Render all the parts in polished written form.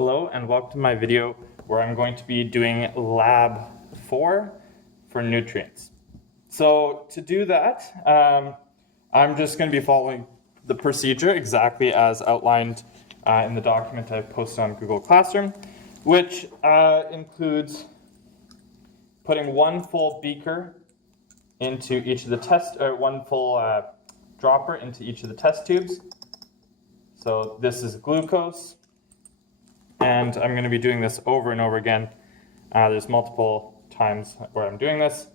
Hello and welcome to my video where I'm going to be doing lab 4 for nutrients. So to do that, I'm just going to be following the procedure exactly as outlined in the document I've posted on Google Classroom, which includes putting one full beaker into each of the one full dropper into each of the test tubes. So this is glucose. And I'm going to be doing this over and over again. There's multiple times where I'm doing this.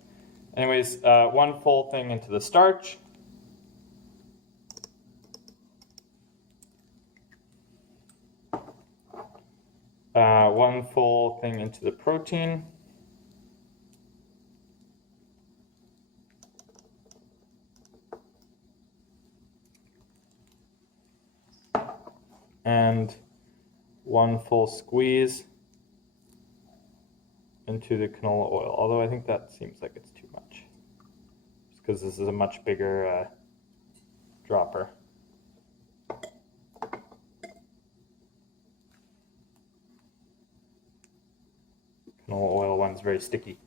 Anyways, one full thing into the starch. One full thing into the protein. And one full squeeze into the canola oil, although I think that seems like it's too much, just because this is a much bigger dropper. Canola oil one's very sticky.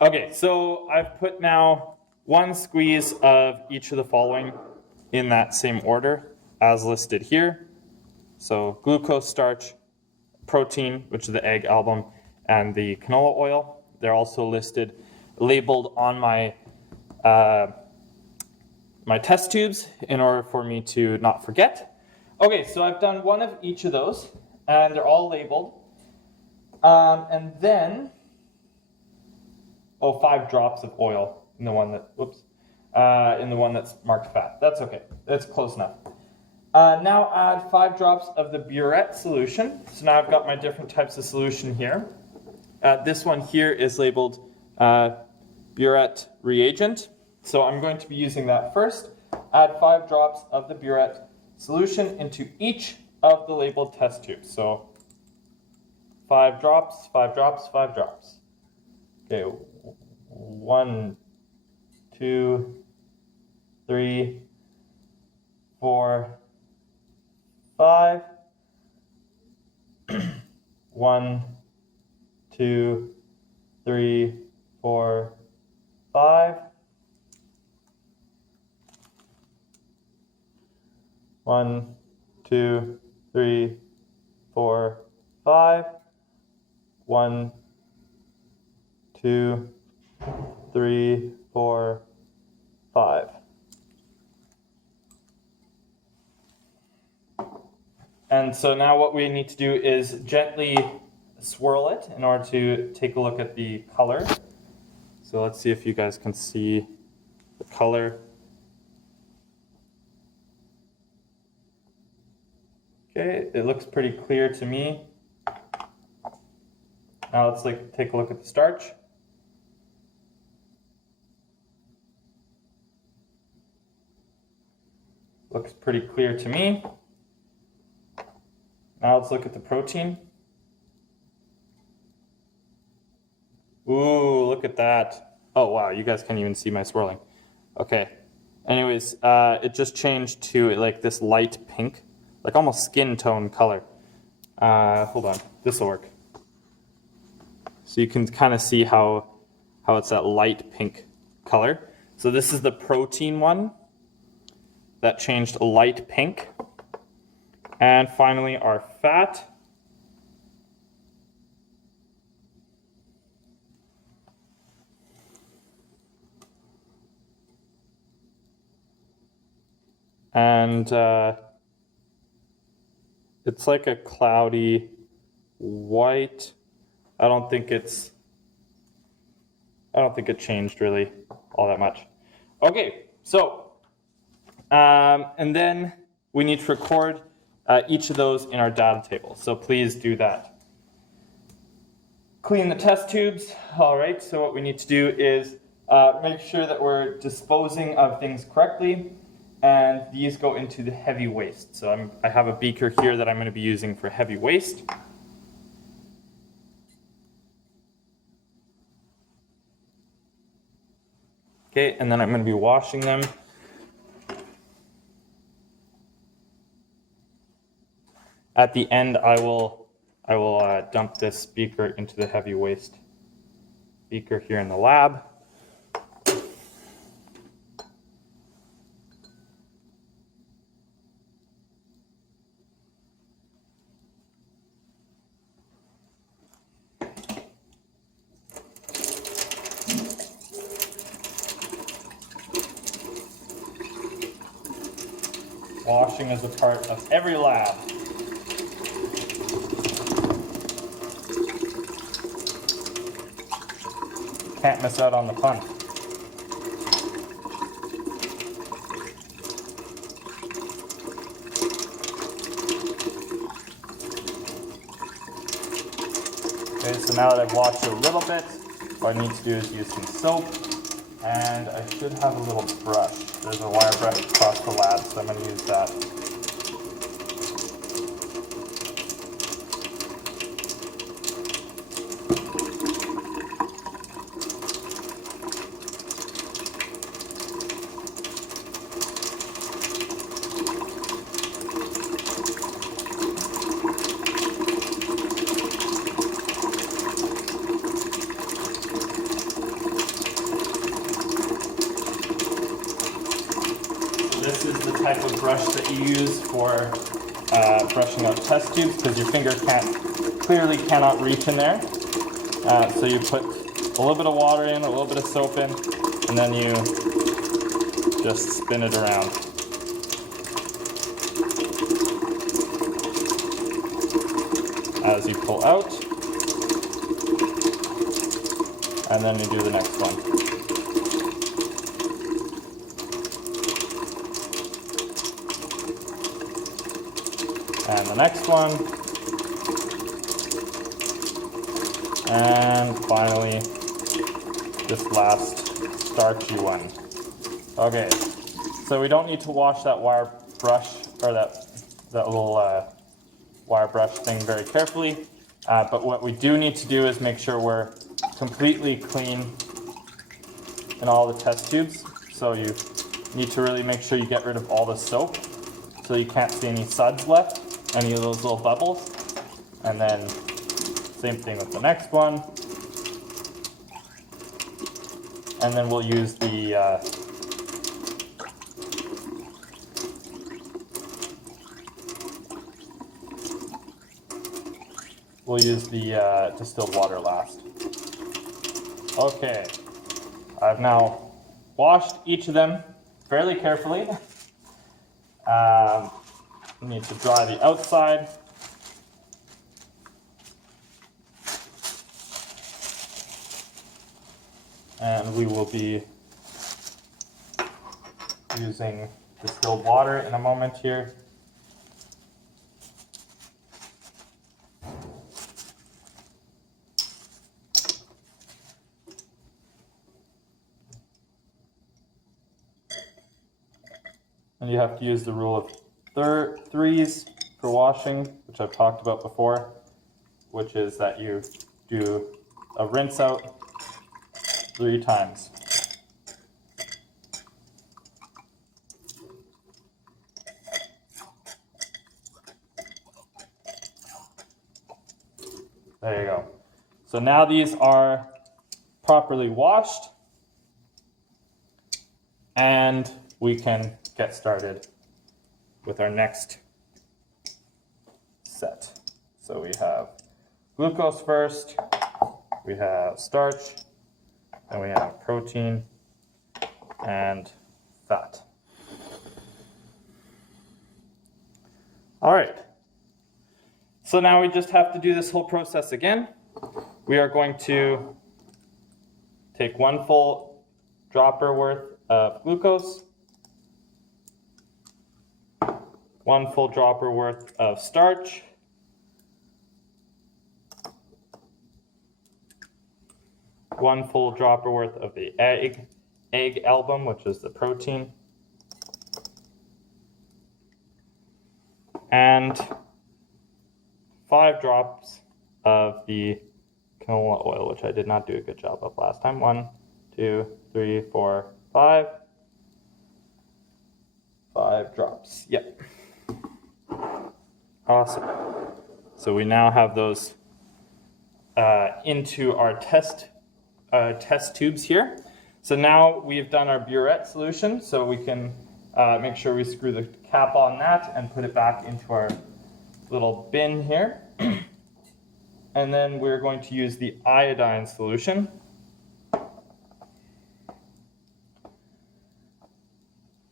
Okay, so I've put now one squeeze of each of the following in that same order as listed here. So glucose, starch, protein, which is the egg album, and the canola oil. They're also listed, labeled on my my test tubes in order for me to not forget. Okay, so I've done one of each of those, and they're all labeled. And then, 5 drops of oil in the one that, in the one that's marked fat. That's okay. That's close enough. Now add 5 drops of the burette solution. So now I've got my different types of solution here. This one here is labeled burette reagent. So I'm going to be using that first. Add 5 drops of the burette solution into each of the labeled test tubes. So 5 drops, 5 drops, 5 drops. Okay, 1, 2, 3, 4, 5. 1, 2, 3, 4, 5. 1, 2, 3, 4, 5. 1, 2, 3, 4, 5. And so now what we need to do is gently swirl it in order to take a look at the color. So let's see if you guys can see the color. Okay, it looks pretty clear to me. Now let's take a look at the starch. Looks pretty clear to me. Now let's look at the protein. Ooh, look at that. Oh wow, you guys can't even see my swirling. Okay. Anyways, it just changed to like this light pink, like almost skin tone color. Hold on, this will work. So you can kind of see how it's that light pink color. So this is the protein one that changed light pink. And finally our fat. And it's like a cloudy white. I don't think it changed really all that much. Okay, so and then we need to record each of those in our data table. So please do that. Clean the test tubes. All right, so what we need to do is make sure that we're disposing of things correctly. And these go into the heavy waste. So I have a beaker here that I'm going to be using for heavy waste. Okay, and then I'm going to be washing them. At the end, I will I will dump this beaker into the heavy waste beaker here in the lab. Washing is a part of every lab. Can't miss out on the fun. Okay, so now that I've washed it a little bit, what I need to do is use some soap, and I should have a little brush. There's a wire brush across the lab, so I'm going to use that. This is the type of brush that you use for brushing out test tubes, because your finger clearly cannot reach in there. So you put a little bit of water in, a little bit of soap in, and then you just spin it around. As you pull out, and then you do the next one. And the next one. And finally, this last starchy one. Okay, so we don't need to wash that wire brush, or that little wire brush thing very carefully. But what we do need to do is make sure we're completely clean in all the test tubes. So you need to really make sure you get rid of all the soap, so you can't see any suds left, any of those little bubbles. And then same thing with the next one. And then we'll use the distilled water last. Okay, I've now washed each of them fairly carefully. Need to dry the outside. And we will be using distilled water in a moment here. And you have to use the rule of threes for washing, which I've talked about before, which is that you do a rinse out 3 times. There you go. So now these are properly washed, and we can get started with our next set. So we have glucose first, we have starch, and we have protein and fat. All right. So now we just have to do this whole process again. We are going to take 1 full dropper worth of glucose, 1 full dropper worth of starch, 1 full dropper worth of the egg album, which is the protein, and 5 drops of the canola oil, which I did not do a good job of last time. 1, 2, 3, 4, 5. 5 drops. Yep. Awesome. So we now have those into our test tubes here. So now we've done our burette solution, so we can make sure we screw the cap on that and put it back into our little bin here. And then we're going to use the iodine solution.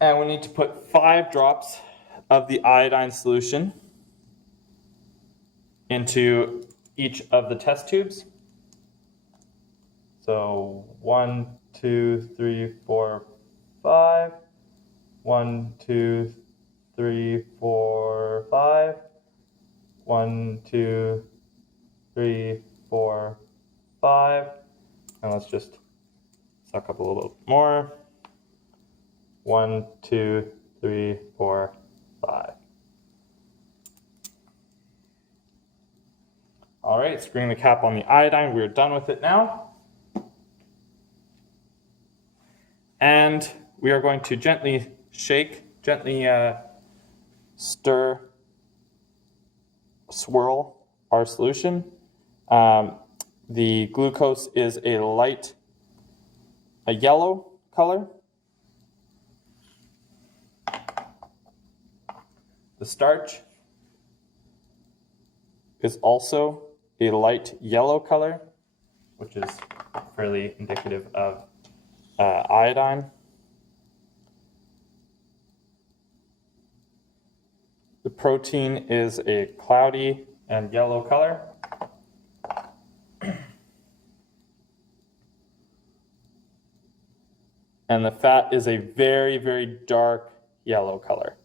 And we need to put 5 drops of the iodine solution into each of the test tubes. So 1, 2, 3, 4, 5. 1, 2, 3, 4, 5. 1, 2, 3, 4, 5. And let's just suck up a little bit more. 1, 2, 3, 4, 5. All right, screwing the cap on the iodine. We're done with it now. And we are going to gently shake, gently stir, swirl our solution. The glucose is a yellow color. The starch is also a light yellow color, which is fairly indicative of iodine. The protein is a cloudy and yellow color. And the fat is a very, very dark yellow color.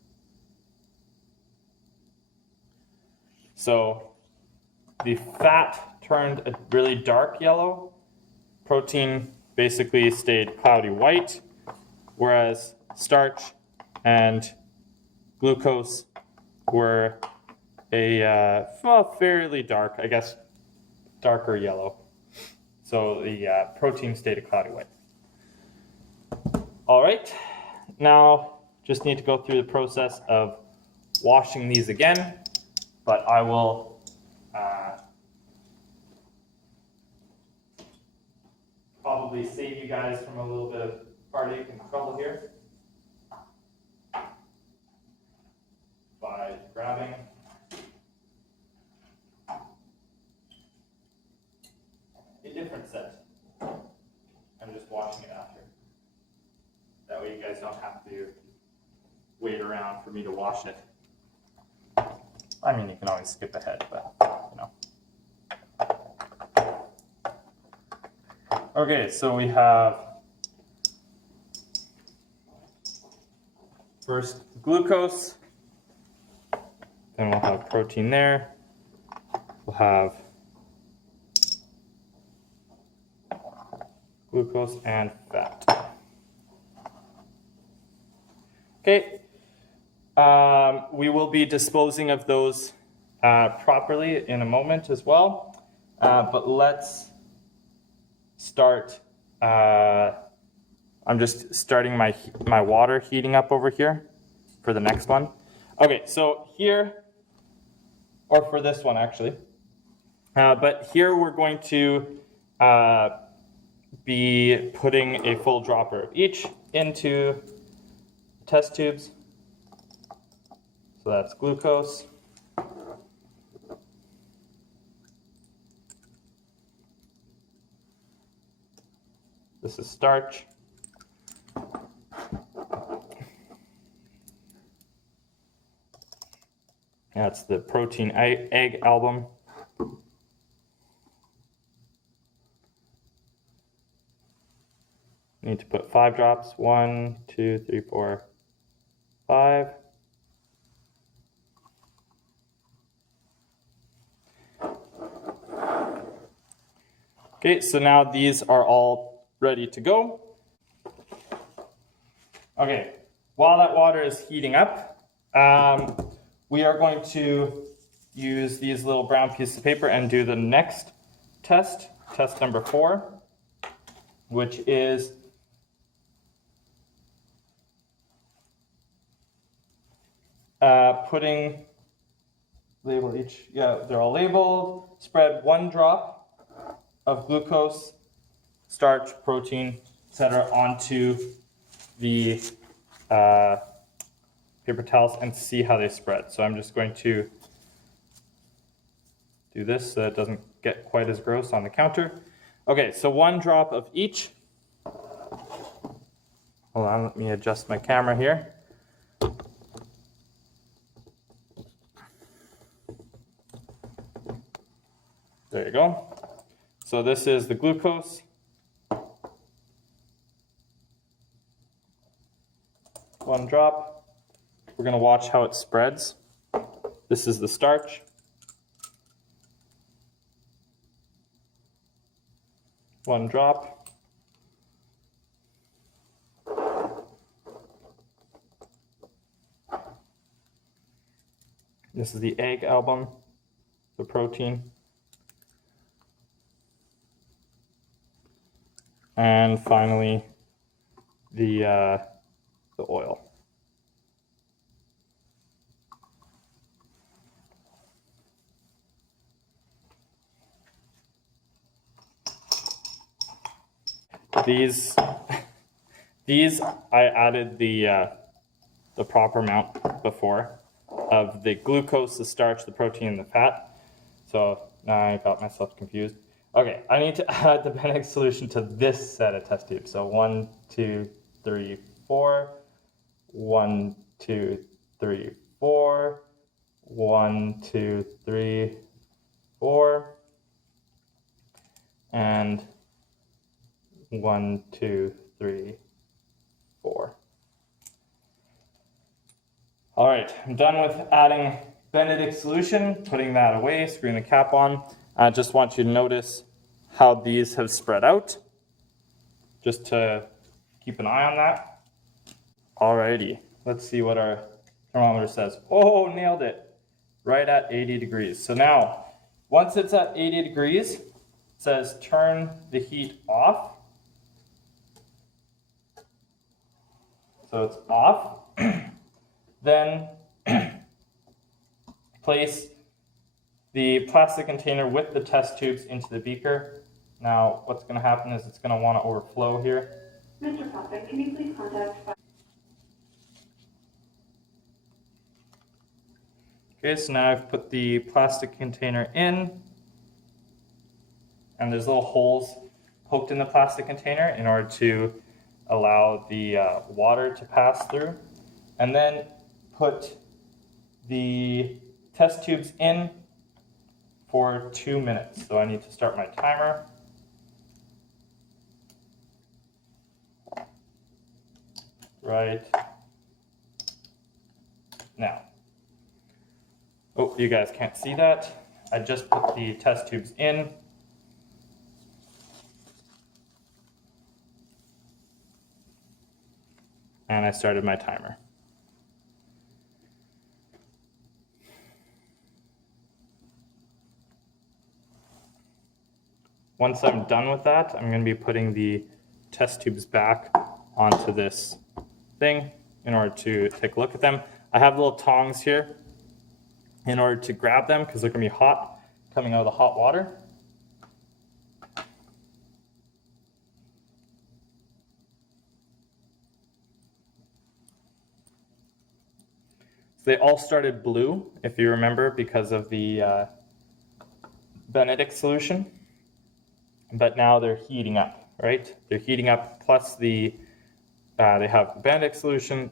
So the fat turned a really dark yellow. Protein basically stayed cloudy white, whereas starch and glucose were a fairly dark, I guess, darker yellow. So the protein stayed a cloudy white. All right, now just need to go through the process of washing these again, but I will probably save you guys from a little bit of heartache and trouble here by grabbing a different set and just washing it after. That way you guys don't have to wait around for me to wash it. I mean, you can always skip ahead, but you know. Okay, so we have first glucose, then we'll have protein there, we'll have glucose and fat. Okay, we will be disposing of those properly in a moment as well, but let's start. I'm just starting my water heating up over here for the next one. Okay, so here, or for this one actually, but here we're going to be putting a full dropper of each into test tubes. So that's glucose. This is starch. That's the protein egg album. Need to put 5 drops. 1, 2, 3, 4, 5. Okay, so now these are all ready to go. Okay, while that water is heating up, we are going to use these little brown pieces of paper and do the next test, test number 4, which is putting label each, yeah, they're all labeled. Spread 1 drop of glucose, starch, protein, etc. onto the paper towels and see how they spread. So I'm just going to do this so it doesn't get quite as gross on the counter. Okay, so 1 drop of each. Hold on, let me adjust my camera here. There you go. So this is the glucose. One drop. We're going to watch how it spreads. This is the starch. One drop. This is the egg album, the protein. And finally, the oil. These I added the proper amount before of the glucose, the starch, the protein, and the fat. So now I got myself confused. Okay, I need to add the Benedict solution to this set of test tubes. So 1, 2, 3, 4. 1, 2, 3, 4. 1, 2, 3, 4. And 1, 2, 3, 4. All right, I'm done with adding Benedict solution, putting that away, screwing the cap on. I just want you to notice how these have spread out, just to keep an eye on that. Alrighty, let's see what our thermometer says. Oh, nailed it, right at 80 degrees. So now, once it's at 80 degrees, it says turn the heat off. So it's off. Then place the plastic container with the test tubes into the beaker. Now, what's going to happen is it's going to want to overflow here. Mr. Poppin, can you please contact... Okay, so now I've put the plastic container in, and there's little holes poked in the plastic container in order to allow the water to pass through. And then put the test tubes in for 2 minutes. So I need to start my timer. Right now. Oh, you guys can't see that. I just put the test tubes in. And I started my timer. Once I'm done with that, I'm going to be putting the test tubes back onto this thing in order to take a look at them. I have little tongs here in order to grab them because they're going to be hot coming out of the hot water. So they all started blue, if you remember, because of the Benedict solution. But now they're heating up, right? They're heating up, plus they have the Benedict solution,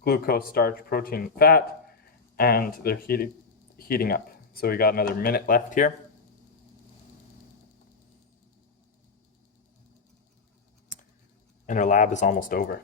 glucose, starch, protein, fat, and they're heating up. So we got another minute left here. And our lab is almost over.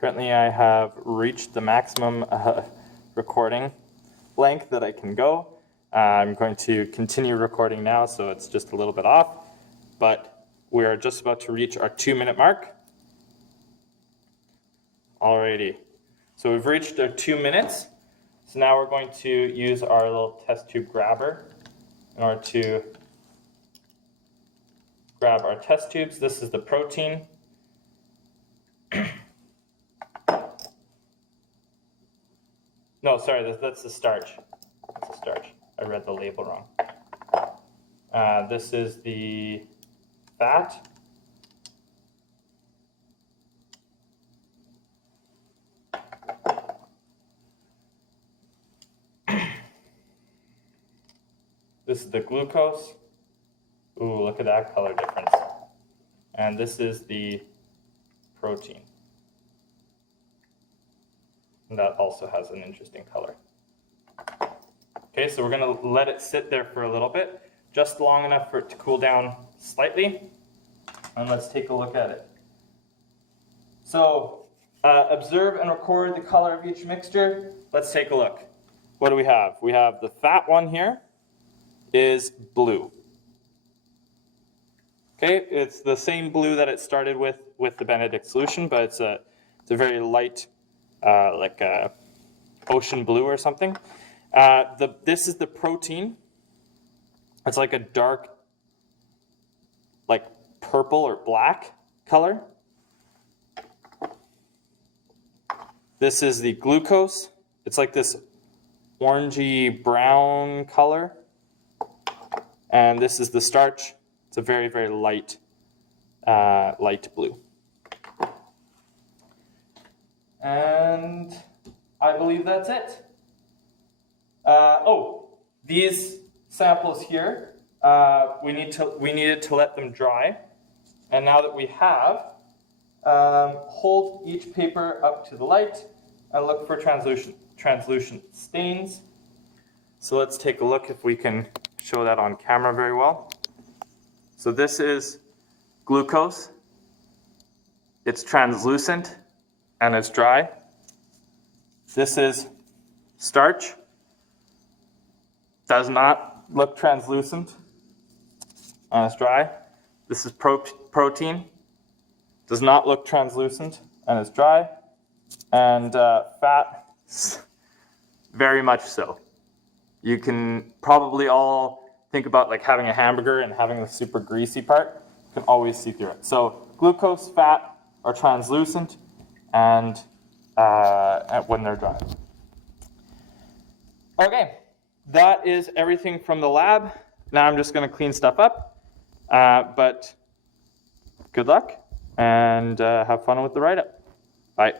Currently, I have reached the maximum recording length that I can go. I'm going to continue recording now, so it's just a little bit off. but we're just about to reach our 2-minute mark. Alrighty, so we've reached our 2 minutes. So now we're going to use our little test tube grabber in order to grab our test tubes. This is the protein. No, sorry, that's the starch. That's the starch. I read the label wrong. This is the fat. This is the glucose. Ooh, look at that color difference. And this is the protein. And that also has an interesting color. Okay, so we're going to let it sit there for a little bit, just long enough for it to cool down slightly. And let's take a look at it. So observe and record the color of each mixture. Let's take a look. What do we have? We have the fat one here is blue. Okay, it's the same blue that it started with the Benedict solution, but it's a very light, like a ocean blue or something. This is the protein. It's like a dark, like purple or black color. This is the glucose. It's like this orangey brown color. And this is the starch. It's a very, very light, light blue. And I believe that's it. These samples here, we needed to let them dry. And now that we have, hold each paper up to the light and look for translucent stains. So let's take a look if we can show that on camera very well. So this is glucose. It's translucent and it's dry. This is starch. Does not look translucent and it's dry. This is protein. Does not look translucent and it's dry. And fat, very much so. You can probably all think about like having a hamburger and having the super greasy part. You can always see through it. So glucose, fat are translucent and when they're dry. Okay, that is everything from the lab. Now I'm just going to clean stuff up, but good luck and have fun with the write-up. Bye.